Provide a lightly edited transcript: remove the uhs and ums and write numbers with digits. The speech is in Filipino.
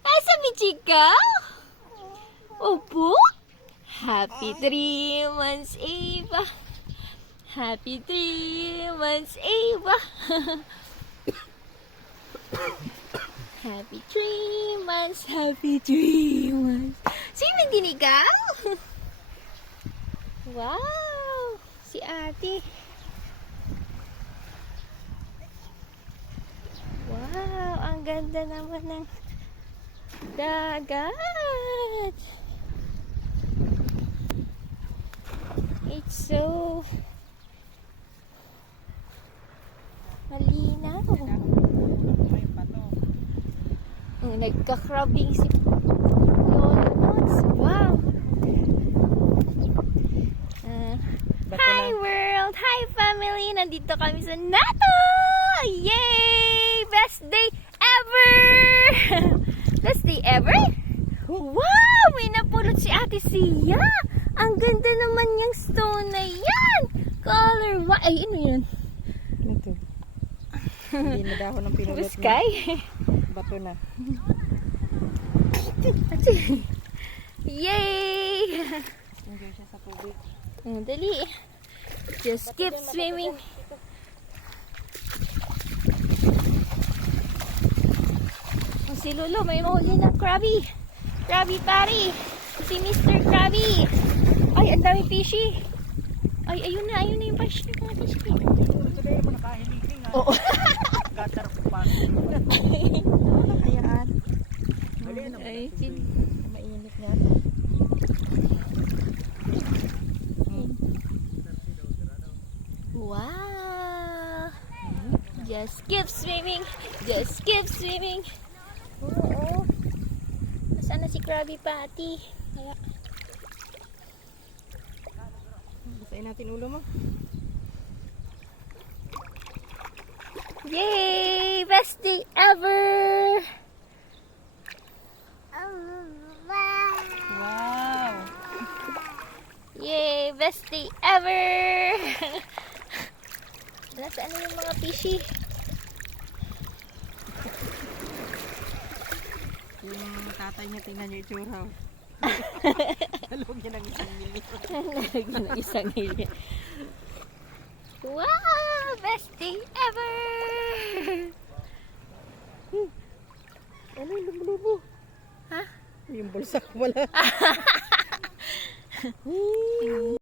Asa mi chika? Opo? Happy 3 months, Ava. Happy 3 months, Ava. Happy 3 months, happy 3 months. Sino dinigaw? Wow! Si ate. Wow! Ang ganda naman ng dagat. It's so malinaw. Nagka-crabbing si Lolo Nots. Wow! Hi world! Hi family! Nandito kami sa Nato! Yay! Best day ever! Best day ever? Wow! May napulot si Ate Sia! Ang ganda naman yung stone na yan! Color white. Ay, ano yun? Ito. Hindi na dahon ng pinulot Sky? Bato na. Yay! Enjoy siya sa tubig. Dali. Just keep swimming. Oh, si Lolo, may mahuli ng Krabby. Krabby Patty. Si Mr. Krabby. Ay, ang dami fishy. Ay, ayun na yung fish. Mga fishy. Ito kayo mo nakahiliging ha. Oo. Gatar ko pa. Ayan. Ay, Mainit nga. wow! Just keep swimming. Just keep swimming. Oo. Nasaan na si Krabby Patty? Kaya. Basahin natin ulo mo. Yay! Best day ever! Wow! Yay! Best day ever! Nasaan na yung mga fishy? Yung tatay niya, tingnan niya itsura. Halog niya ng isang milyon. Nalagyan ng isang hilya. Wow! Best day ever! Ano yung lumulubo? Ha? Yung bulsak wala.